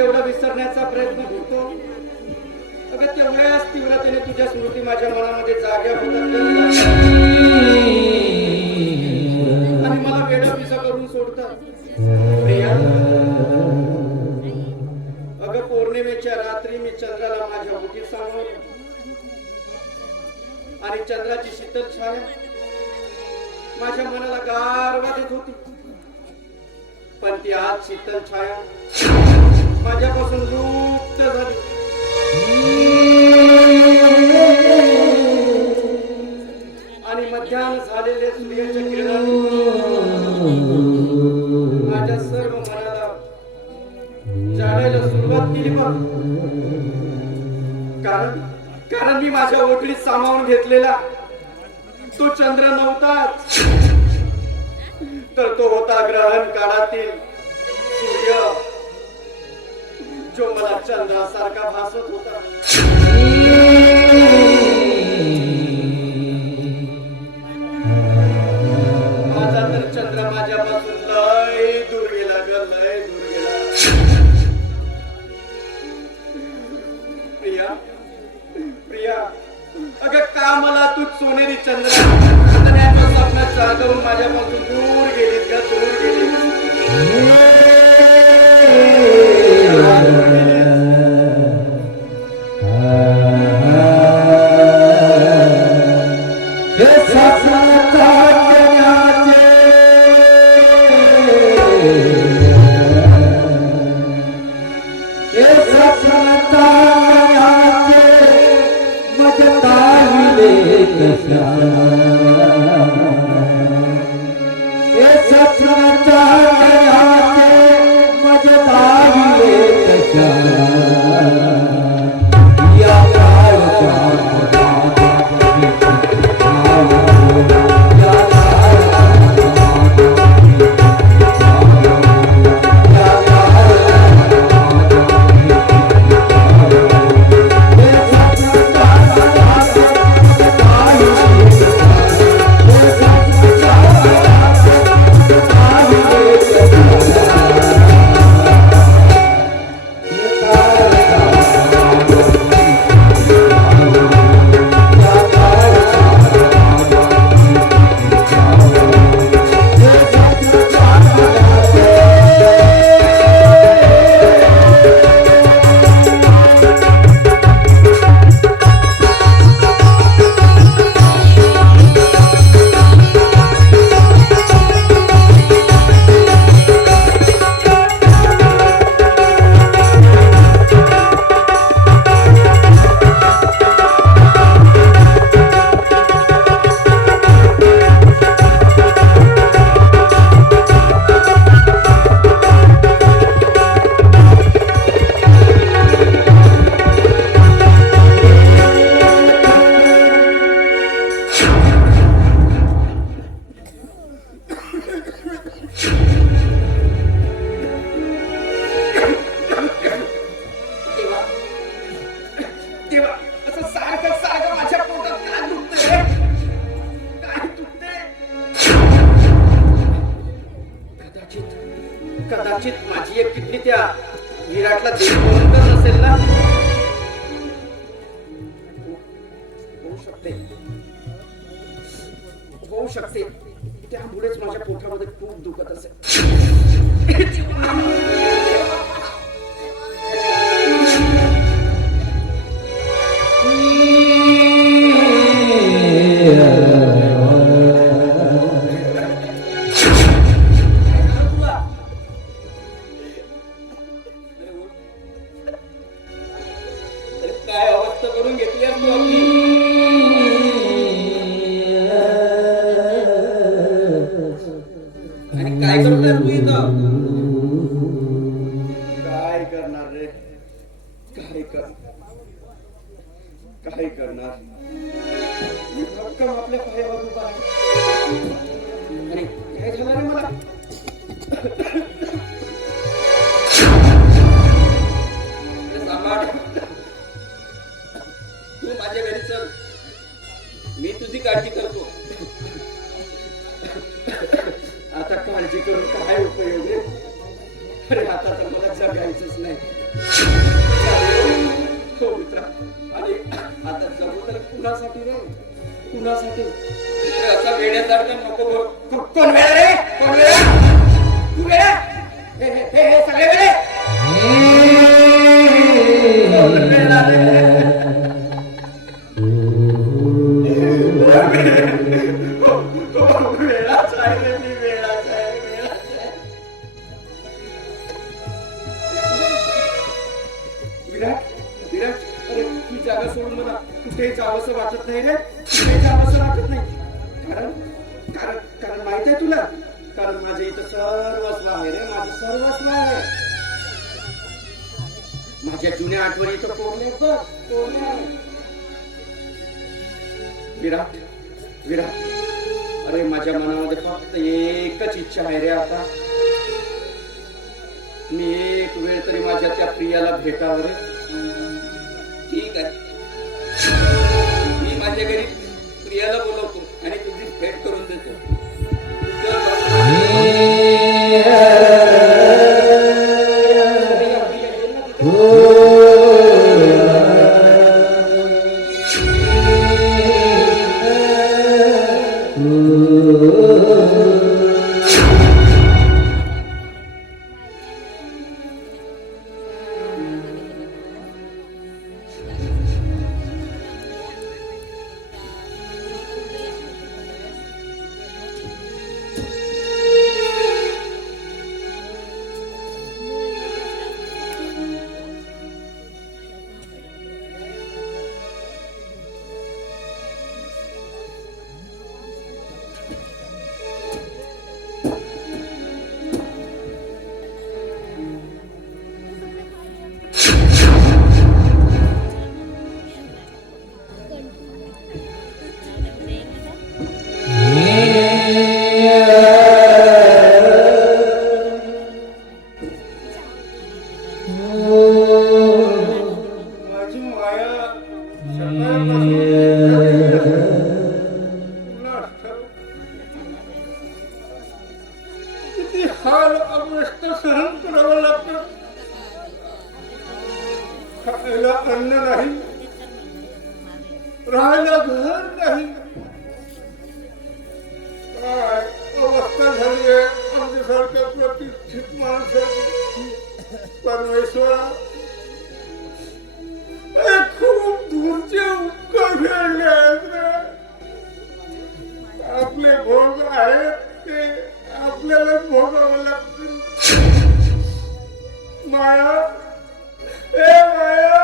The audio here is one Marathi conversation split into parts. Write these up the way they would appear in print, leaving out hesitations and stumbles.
जेवढा विसरण्याचा प्रयत्न करतो अगं तेवढ्याच तीव्रतेने तुझ्या स्मृती माझ्या मनामध्ये जाग्या होतात आणि मला वेडा पिसा करून सोडतात. प्रिया, अगं पौर्णिमेच्या रात्री मी चंद्राला माझ्या ओठीत सामावलं आणि चंद्राची शीतल छाया माझ्या मनाला गारवा देत होती. पण ती आज शीतल छाया माझ्यापासून लुप्त झाली. आणि मध्याह्न झालेले सूर्याच्या किरणाने माझ्या सर्व मनाला जाळायला सुरुवात केली. कारण मी माझ्या ओठीत सामावून घेतलेला तो चंद्र नव्हताच, तर तो होता ग्रहण काळातील सूर्य, जो मला चंद्रासारखा भासत होता. माझा तर चंद्र माझ्यापासून लय दूर गेला ग, लय दूर गेला. प्रिया, प्रिया, अगं का मला तू सोनेरी चंद्र स्वप्नात जागवून माझ्यापासून दूर गेलीस ग, दूर गेलीस. कदाचित माझी एक किडनी त्या विराटला देत नसेल ना. होऊ शकते त्यामुळेच माझ्या पोटामध्ये खूप दुखत असेल. काय अवस्था करून घेतली तू आपली. आणि काय करतोय तू इथं. काय करणार रे, काय करणार. आपल्या पायावर उभा आहे. आणि काय झालं रे मला. तू माझ्या घरी चल, मी तुझी काळजी करतो. आता काळजी करून काय उपयोग रे. अरे आता तर मला जगायचंच नाही. हो मित्रा, आणि आता जगू तर कुणासाठी रे, कुणासाठी? असा वेड्यासारखा नको बोल. कोण वेळा रे, कोण वेळा? तू वेळा? हे सगळे वेळे? वेळा वेळाच आहे रे, मी वेळाच आहे, वेळाच आहे. विराट, विराट, अरे ही जागा सोडून मला कुठे जावंसं वाटत नाही रे, कुठे जावंसं वाटत नाही. कारण कारण कारण माहित आहे तुला, कारण माझे इथं सर्वस्व आहे रे, माझं सर्वस्व आहे. माझ्या जुन्या आठवणी इथं कोरल्या बघ, कोरल्या. विराट, विराट, अरे माझ्या मनामध्ये फक्त एकच इच्छा आहे रे आता, मी एक वेळ तरी माझ्या त्या प्रियाला भेटावं रे. ठीक आहे, मी माझ्या घरी प्रियाला बोलवतो आणि तुझी भेट करून देतो. हाल अवस्त सहन करावं लागतं. खायला अन्न नाही, राहायला घर नाही. काय अवस्था झाली आहे आमच्यासारख्या प्रतिष्ठित माणसाची. परमेश्वरा, खूप दूरचे उपकार फेडले आहेत रे. आपले भोग आहेत ते आपल्याला भोगावं लागतील. माया, ए माया,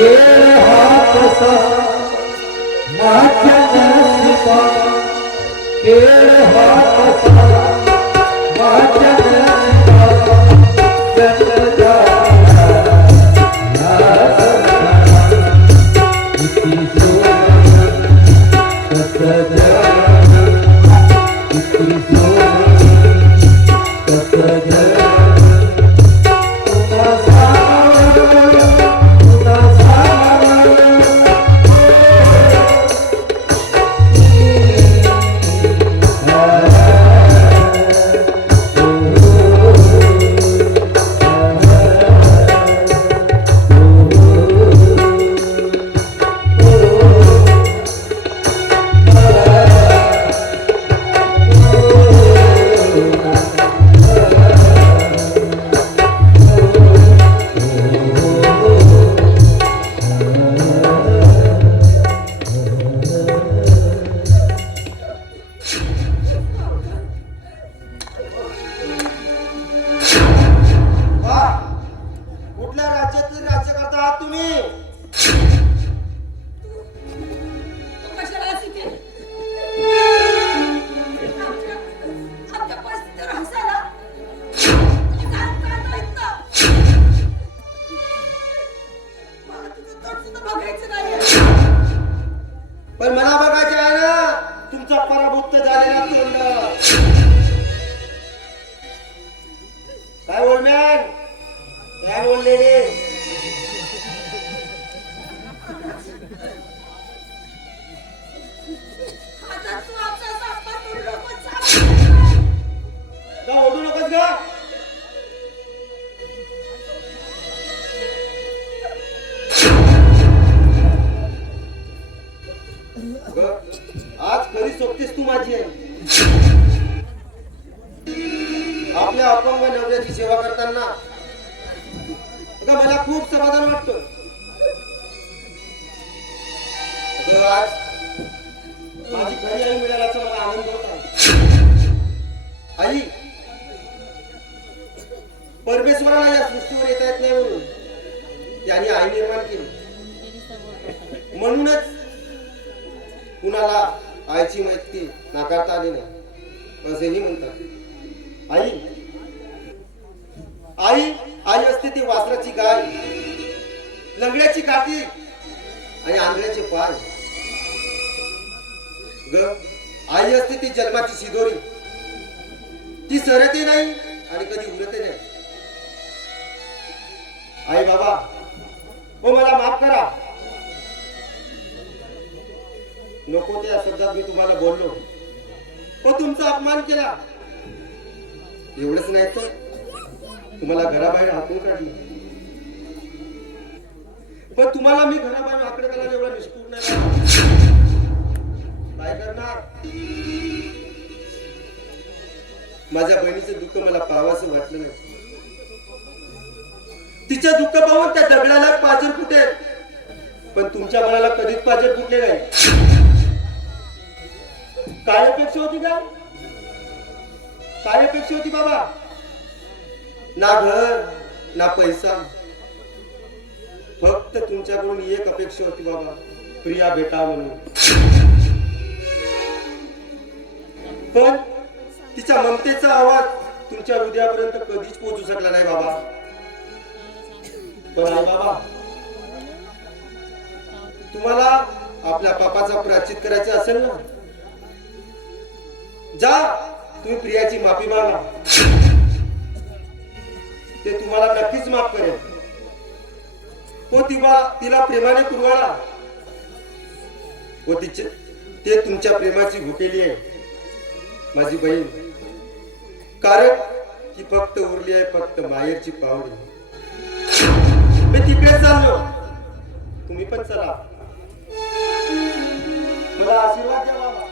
खेळ हा कसा माझ्या नशिबा खेळ हा कसा माझ्या नशिबा जन्म झाला या संसारात किती सोनं कसं जग किती सोनं कसं जग कुठल्या राज्यातील राज्यकर्ता आहात तुम्ही? पण मला बघायचे आहे ना तुमचा पराभूत झालेला तोंड. काय ओल्ड मॅन, काय ओल्ड लेडी, का ओढू नकोस का? आज खरी सोबतीस तू माझी आहे. आपल्या अपंग नवऱ्याची सेवा करताना मला खूप समाधान वाटतं. आज माझी खरी आई मिळाल्याचा मला आनंद होत आहे. आई, परमेश्वराला या सृष्टीवर येता येत नाही म्हणून त्यांनी आई निर्माण केली. म्हणूनच कुणाला आईची मैत्री नाकारता आली नाही असेही म्हणतात. आई आई आई असते ती वासराची गाय, लंगड्याची काठी आणि आंधळ्याचे पाय. ग आई असते ती जन्माची शिदोरी, ती सरते नाही आणि कधी उरते नाही. आई बाबा हो मला माफ करा. नको त्या शब्दात मी तुम्हाला बोललो व तुमचा अपमान केला. एवढंच नाही तर तुम्हाला घराबाहेर हाकून काढलं. पण तुम्हाला मी घराबाहेर हाकड करायला एवढा निष्ठुर नाही. काय करणार? माझ्या बहिणीचं दुःख मला पाहावंसं वाटलं नाही. तिचं दुःख पाहून त्या दगडाला पाजर फुटेल, पण तुमच्या मनाला कधीच पाजर फुटले नाही. काय अपेक्षा होती का? काय अपेक्षा होती बाबा? ना घर ना पैसा, फक्त तुमच्याकडून एक अपेक्षा होती बाबा, प्रिया बेटा म्हणून. पण तिच्या ममतेचा आवाज तुमच्या हृदयापर्यंत कधीच पोहोचू शकला नाही बाबा. पण आई बाबा तुम्हाला आपल्या पापाचा प्रायश्चित करायचं असेल ना, जा तुम्ही प्रियाची माफी मागा. ते तुम्हाला नक्कीच माफ करेल. तो तिला प्रेमाने कुरवाळा व ते तुमच्या प्रेमाची भुकेली आहे माझी बहीण. कारण ती फक्त उरली आहे फक्त माहेरची पावली. मी तिकडे चाललो, तुम्ही पण चला. मला आशीर्वाद द्या बाबा.